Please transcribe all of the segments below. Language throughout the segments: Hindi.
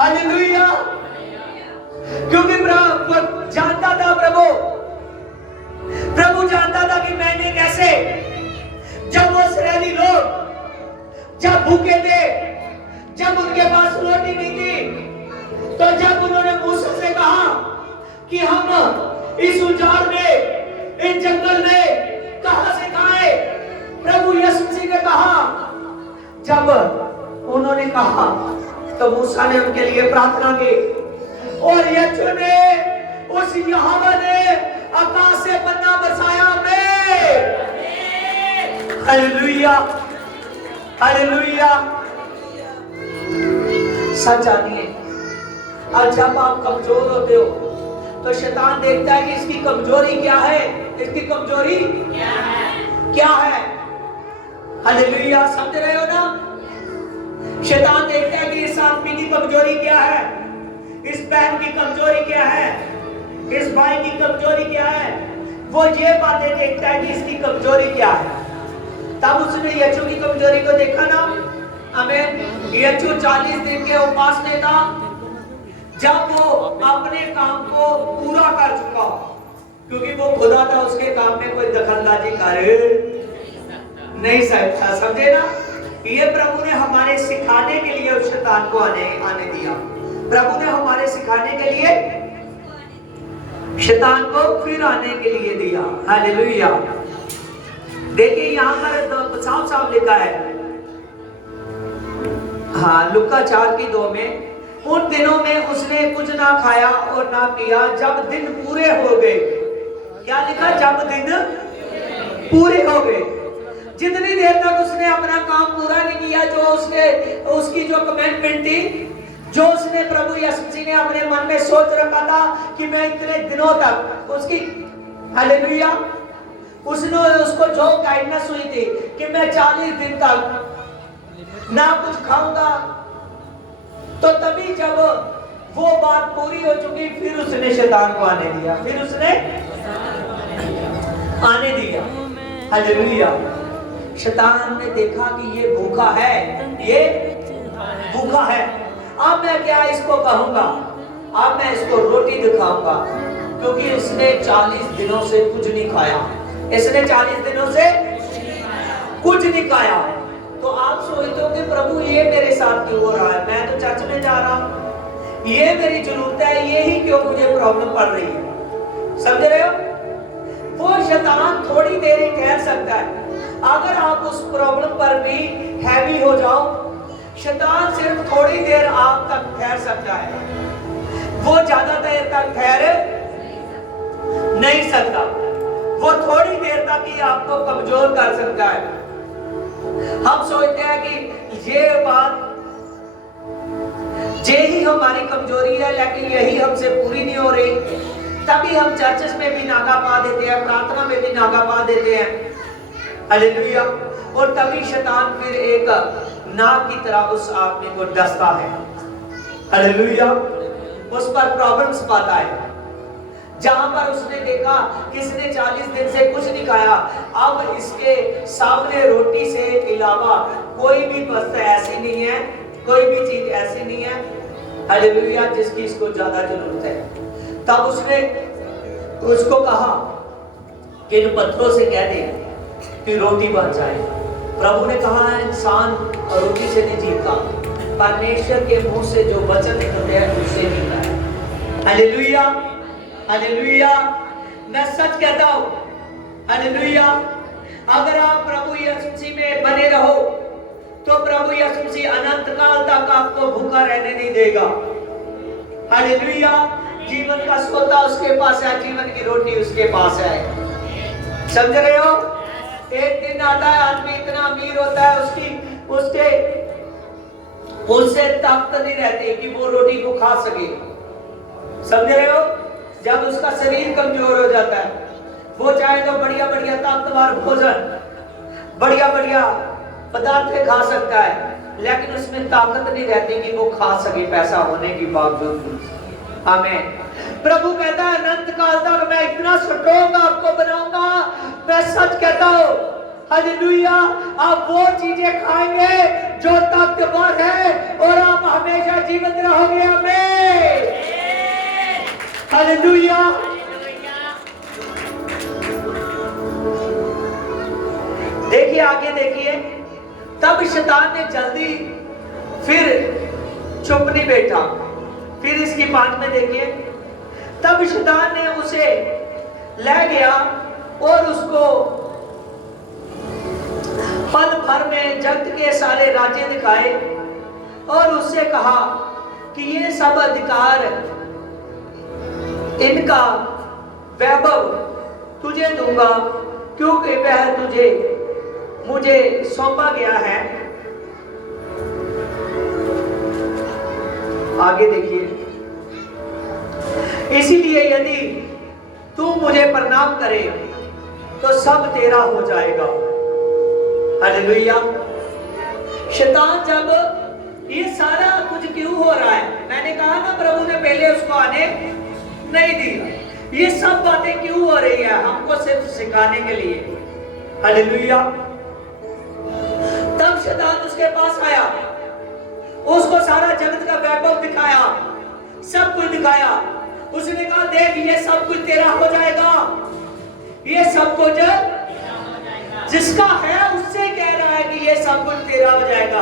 हालेलुया। क्योंकि प्रभु जानता था, प्रभु जानता था कि मैंने कैसे, जब वो इस्राएली लोग जब भूखे थे, जब उनके पास रोटी नहीं थी, तो जब उन्होंने मूसा से कहा कि हम इस उजाड़ में, इस जंगल में कहां से खाएं, प्रभु यीशु मसीह ने कहा, जब उन्होंने कहा तो मूसा ने उनके लिए प्रार्थना की और यीशु ने, उस यहोवा ने आकाश से मन्ना बरसाया में। Hallelujah, hallelujah. सच जानिए, और जब आप कमजोर होते हो तो शैतान देखता है कि इसकी कमजोरी क्या है, इसकी कमजोरी क्या है, क्या है। हालेलुया, समझ रहे हो ना? शैतान देखता है कि इस आदमी की कमजोरी क्या है, इस बहन की कमजोरी क्या है, इस भाई की कमजोरी क्या है। वो ये बातें देखता है कि इसकी कमजोरी क्या है। तब उसने यीशु की कमजोरी को देखा ना। हमें यीशु 40 दिन के उपवास में था, जब वो अपने काम को पूरा कर चुका, क्योंकि वो खुदा था, उसके काम में कोई दखलंदाजी कर नहीं सकता। समझे ना? ये प्रभु ने हमारे सिखाने के लिए उस शैतान को आने दिया। प्रभु ने हमारे सिखाने के लिए शैतान को फिर आने के लिए दिया। हालेलुया। देखिए यहाँ पर साफ साफ लिखा है, हाँ, लुका 4:2 में, उन दिनों में उसने कुछ ना खाया और ना पिया जब दिन पूरे हो गए। क्या लिखा? जब दिन पूरे हो गए। जितनी देर तक उसने अपना काम पूरा नहीं किया, जो उसकी जो कमिटमेंट थी, जो उसने प्रभु यीशु मसीह ने अपने मन में सोच रखा था कि मैं इतने दिनों तक उसकी, हालेलुया, उसको जो गाइडनेस हुई थी कि मैं 40 दिन तक ना कुछ खाऊंगा, तो तभी जब वो बात पूरी हो चुकी, फिर उसने शैतान को आने दिया, फिर उसने आने दिया। हालेलुया। शैतान ने देखा कि ये भूखा है, ये भूखा है, अब मैं क्या इसको कहूंगा, अब मैं इसको रोटी दिखाऊंगा, क्योंकि इसने 40 दिनों से कुछ नहीं खाया, इसने 40 दिनों से कुछ नहीं खाया। तो आप सोचते हो कि प्रभु ये मेरे साथ क्यों हो रहा है, मैं तो चर्च में जा रहा हूं, ये मेरी जरूरत है, ये ही क्यों मुझे प्रॉब्लम पड़ रही है। समझ रहे हो? वो शैतान थोड़ी देर ही ठहर सकता है। अगर आप उस प्रॉब्लम पर भी हैवी हो जाओ, शैतान सिर्फ थोड़ी देर आप तक ठहर सकता है, वो ज्यादा देर तक ठहर नहीं सकता। वो थोड़ी देर तक ही आपको कमजोर कर सकता है। हम सोचते हैं कि ये बात, यही हमारी कमजोरी है, लेकिन यही हमसे पूरी नहीं हो रही, तभी हम चर्चेस में भी नागा पा देते हैं, प्रार्थना में भी नागा पा देते हैं। हालेलुया। और तभी शैतान फिर एक नाग की तरह उस आदमी को डसता है। हालेलुया। उस पर प्रॉब्लम्स पाता है। जहां पर उसने देखा कि इसने 40 दिन से कुछ नहीं खाया, अब इसके सामने रोटी से अलावा कोई भी वस्तु ऐसी नहीं है, कोई भी चीज ऐसी नहीं है, हालेलुया, जिसकी इसको ज्यादा जरूरत है। तब उसने उसको कहा कि इन पत्थरों से कह दे कि रोटी बन जाए। प्रभु ने कहा, इंसान रोटी से नहीं जीता, परमेश्वर के मुंह से जो वचन निकलते हैं उससे जीता है। Hallelujah, hallelujah. मैं सच कहता हूं, हालेलुया, अगर आप प्रभु यीशु मसीह में बने रहो तो प्रभु यीशु मसीह अनंत काल तक आपको भूखा रहने नहीं देगा। हालेलुया। जीवन का सोता उसके पास है, जीवन की रोटी उसके पास है। समझ रहे हो? एक दिन आता है, आदमी इतना अमीर होता है, उससे ताकत नहीं रहती कि वो रोटी को खा सके। समझ रहे हो? जब उसका शरीर कमजोर हो जाता है, वो चाहे तो बढ़िया बढ़िया ताकतवर भोजन, बढ़िया बढ़िया पदार्थ खा सकता है, लेकिन उसमें ताकत नहीं रहती कि वो खा सके पैसा होने के बावजूद। आमीन। प्रभु कहता है, अनंत काल तक मैं इतना स्ट्रॉन्ग आपको बनाऊंगा। मैं सच कहता हूं, हालेलुया, आप वो चीजें खाएंगे जो ताकतवर है और आप हमेशा जीवित रहोगे। हालेलुया। देखिए आगे देखिए, तब शैतान ने जल्दी फिर चुप नहीं बैठा। फिर इसकी 5 में देखिए, तब शैतान ने उसे ले गया और उसको पल भर में जगत के सारे राज्य दिखाए और उससे कहा कि ये सब अधिकार, इनका वैभव तुझे दूंगा, क्योंकि वह मुझे सौंपा गया है। आगे देखिए, इसीलिए यदि तू मुझे प्रणाम करे तो सब तेरा हो जाएगा। हालेलुया। शैतान जब ये सारा कुछ क्यों हो रहा है, मैंने कहा ना प्रभु ने पहले उसको आने नहीं दिया। ये सब बातें क्यों हो रही है, हमको सिर्फ सिखाने के लिए। हालेलुया। तब शैतान उसके पास आया, उसको सारा जगत का वैभव दिखाया, सब कुछ दिखाया। उसने कहा देख ये सब कुछ तेरा हो जाएगा, ये सब कुछ जिसका है उससे कह रहा है कि ये सब कुछ तेरा हो जाएगा।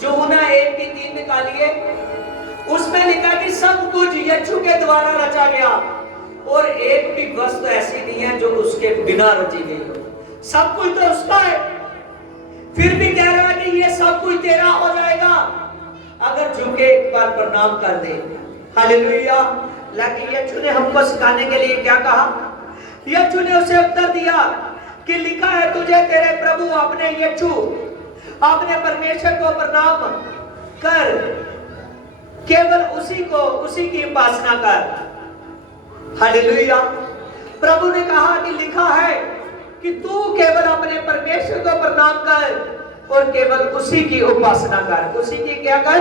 जो ना 1 की 3 निकालिए, उसमें लिखा कि सब कुछ यीशु के द्वारा रचा गया और एक भी वस्तु ऐसी नहीं है जो उसके बिना रची गई हो। सब कुछ तो उसका है, फिर भी कह रहा है कि ये सब कुछ तेरा हो जाएगा अगर झुके एक बार प्रणाम कर दे। हालेलुया। लेकिन यीशु ने हमको सिखाने के लिए क्या कहा? यीशु ने उसे उत्तर दिया कि लिखा है तुझे तेरे प्रभु अपने यीशु अपने परमेश्वर को प्रणाम कर, केवल उसी की उपासना कर। हालेलुया। प्रभु ने कहा कि लिखा है कि तू केवल अपने परमेश्वर को प्रणाम कर और केवल उसी की उपासना कर। उसी की क्या कर?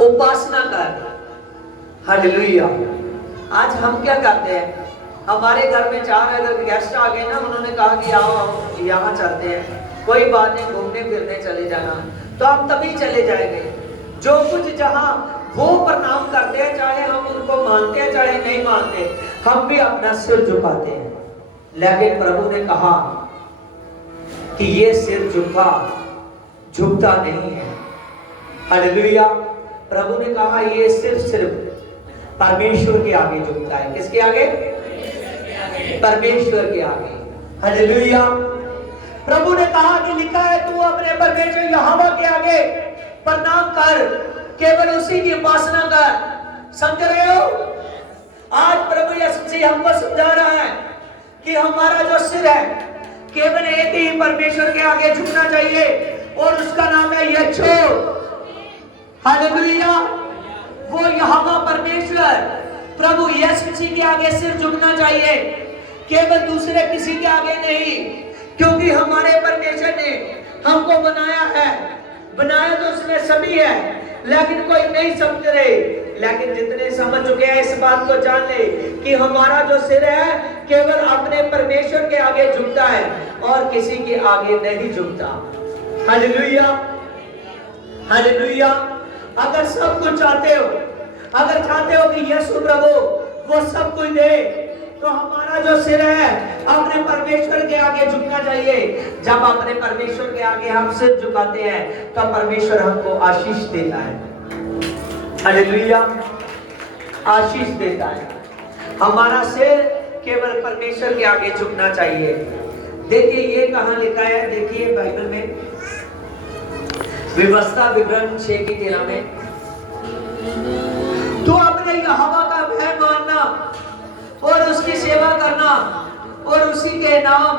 उपासना कर। हालेलुया। आज हम क्या करते हैं, हमारे घर में 4 अगर गेस्ट आ गए ना, उन्होंने कहा कि आओ यहाँ चलते हैं, कोई बात नहीं घूमने फिरने चले जाना, तो हम तभी चले जाएंगे। जो कुछ जहाँ वो प्रणाम करते हैं, चाहे हम उनको मानते हैं चाहे नहीं मानते, हम भी अपना सिर झुकाते हैं। लेकिन प्रभु ने कहा कि ये सिर झुकता नहीं है। हालेलुया। प्रभु ने कहा ये सिर्फ परमेश्वर के आगे झुकता है। किसके आगे? परमेश्वर के आगे। हालेलुया। प्रभु ने कहा कि लिखा है तू अपने परमेश्वर यहोवा के आगे प्रणाम कर, केवल उसी की उपासना कर। समझ रहे हो? आज प्रभु यीशु मसीह हमको समझा रहा है कि हमारा जो सिर है केवल एक ही परमेश्वर के आगे झुकना चाहिए और उसका नाम है यीशु। हालेलुया। वो यहोवा परमेश्वर प्रभु यीशु मसीह के आगे सिर झुकना चाहिए, केवल दूसरे किसी के आगे नहीं, क्योंकि हमारे परमेश्वर ने हमको बनाया तो उसने सभी है, लेकिन कोई नहीं समझ रहे। लेकिन जितने समझ चुके हैं इस बात को जान ले कि हमारा जो सिर है केवल अपने परमेश्वर के आगे झुकता है और किसी के आगे नहीं झुकता। हालेलुया। हालेलुया। अगर सब कुछ चाहते हो कि यीशु प्रभु वो सब कुछ दे, तो हमारा जो सिर है अपने परमेश्वर के आगे झुकना चाहिए। जब अपने परमेश्वर के आगे हम सिर झुकाते हैं तो परमेश्वर हमको आशीष देता है। हालेलुया। आशीष देता है। हमारा सिर केवल परमेश्वर के आगे झुकना चाहिए। देखिए ये कहां लिखा है, देखिए बाइबल में व्यवस्था विवरण 6 की 13 में, तो अपने यहोवा का भय मानना और उसकी सेवा करना और उसी के नाम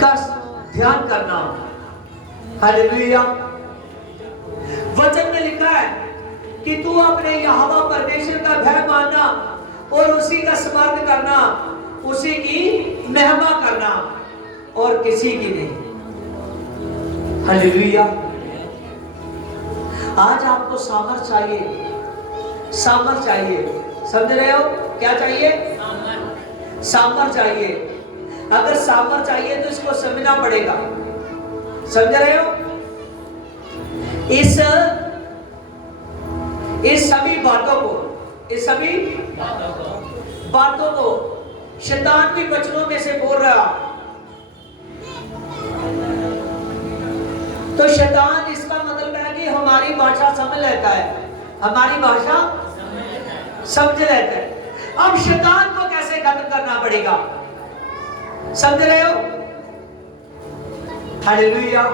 का ध्यान करना। हालेलुया। वचन में लिखा है कि तू अपने यहोवा परमेश्वर का भय मानना और उसी का स्मरण करना, उसी की महिमा करना और किसी की नहीं। हालेलुया। आज आपको सामर्थ चाहिए। समझ रहे हो? क्या चाहिए? सामर्थ चाहिए। अगर सामर्थ चाहिए तो इसको समझना पड़ेगा। समझ रहे हो? इस सभी बातों को इस सभी बातों को शैतान भी वचनों में से बोल रहा। तो शैतान इसका मतलब है कि हमारी भाषा समझ लेता है, हमारी भाषा समझ लेता है। अब शैतान को कैसे खत्म करना पड़ेगा, समझ रहे हो? हालेलुया।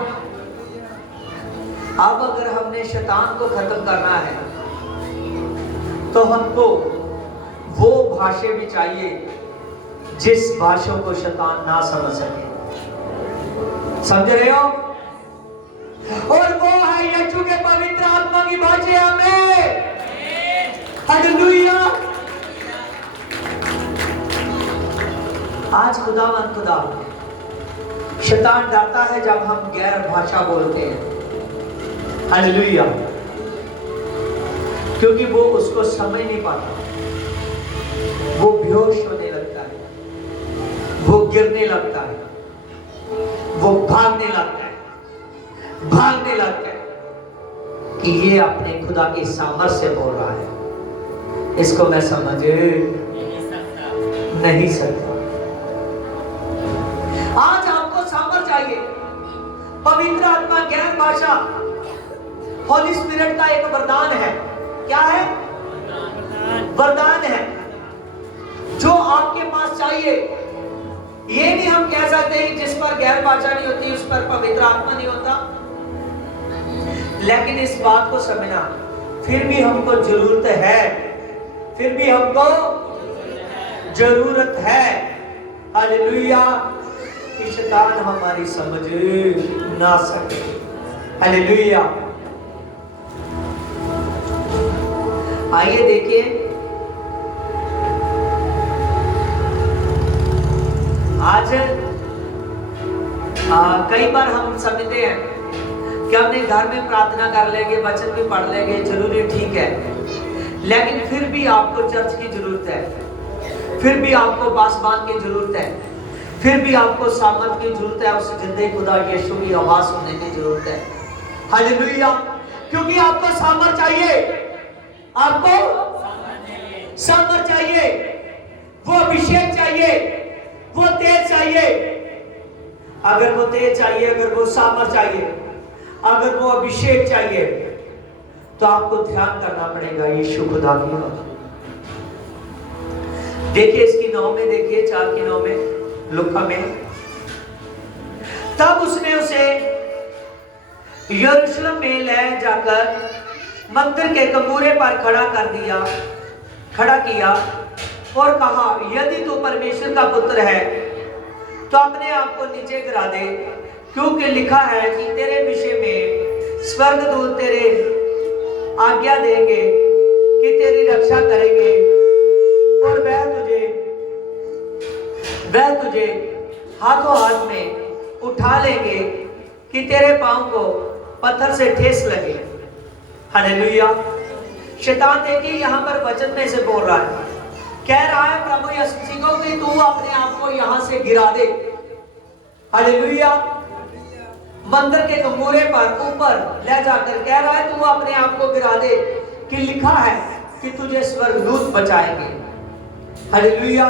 अब अगर हमने शैतान को खत्म करना है तो हमको वो भाषा भी चाहिए जिस भाषा को शैतान ना समझ सके, समझ रहे हो? और वो है यीशु के पवित्र आत्मा की भाषा में। हालेलुया। आज खुदा शैतान डरता है जब हम गैर भाषा बोलते हैं। हालेलुया। क्योंकि वो उसको समझ नहीं पाता, वो बेहोश होने लगता है, वो गिरने लगता है, वो भागने लगता है कि ये अपने खुदा की सामर्थ से बोल रहा है, इसको मैं समझ नहीं सकता। आज आपको सामर्थ चाहिए। पवित्र आत्मा ज्ञान भाषा होली स्पिरिट का एक वरदान है। क्या है? वरदान है जो आपके पास चाहिए। ये नहीं हम कह सकते जिस पर गैर भाषा नहीं होती उस पर पवित्र आत्मा नहीं होता, लेकिन इस बात को समझना फिर भी हमको जरूरत है, फिर भी हमको जरूरत है। हालेलुया। कि शैतान हमारी समझ ना सके। हालेलुया। आइए देखिए, आज कई बार हम समझते हैं कि हमने घर में प्रार्थना कर लेंगे, वचन भी पढ़ लेंगे, जरूरी ठीक है, लेकिन फिर भी आपको चर्च की जरूरत है, फिर भी आपको पासबान की जरूरत है, फिर भी आपको सामर्थ की जरूरत है, उस जिंदे खुदा यीशु की आवाज सुनने की जरूरत है। हालेलुया। क्योंकि आपको सामर्थ चाहिए, आपको सामर्थ चाहिए, वो अभिषेक चाहिए, वो तेज चाहिए। अगर वो तेज चाहिए, अगर वो सामर्थ चाहिए, अगर वो अभिषेक चाहिए, तो आपको ध्यान करना पड़ेगा यीशु खुदा की बात। देखिए इसकी 9 में, देखिए 4 की 9 में लूका में, तब उसने उसे यरूशलेम में ले जाकर मंदिर के कमूरे पर खड़ा किया और कहा, यदि तू परमेश्वर का पुत्र है तो अपने आप को नीचे गिरा दे, क्योंकि लिखा है कि तेरे विषय में स्वर्गदूत तेरे आज्ञा देंगे कि तेरी रक्षा करेंगे और वह तुझे हाथों हाथ में उठा लेंगे कि तेरे पांव को पत्थर से ठेस लगे। हालेलुया। शैतान देखिए यहाँ पर वचन में से बोल रहा है, कह रहा है प्रभु यीशु मसीह को कि तू अपने आप को यहां से गिरा दे। हालेलुया। मंदिर के कमूरे पर ऊपर ले जाकर कह रहा है तू अपने आप को गिरा दे, कि लिखा है कि तुझे स्वर्गदूत बचाएंगे। हालेलुया।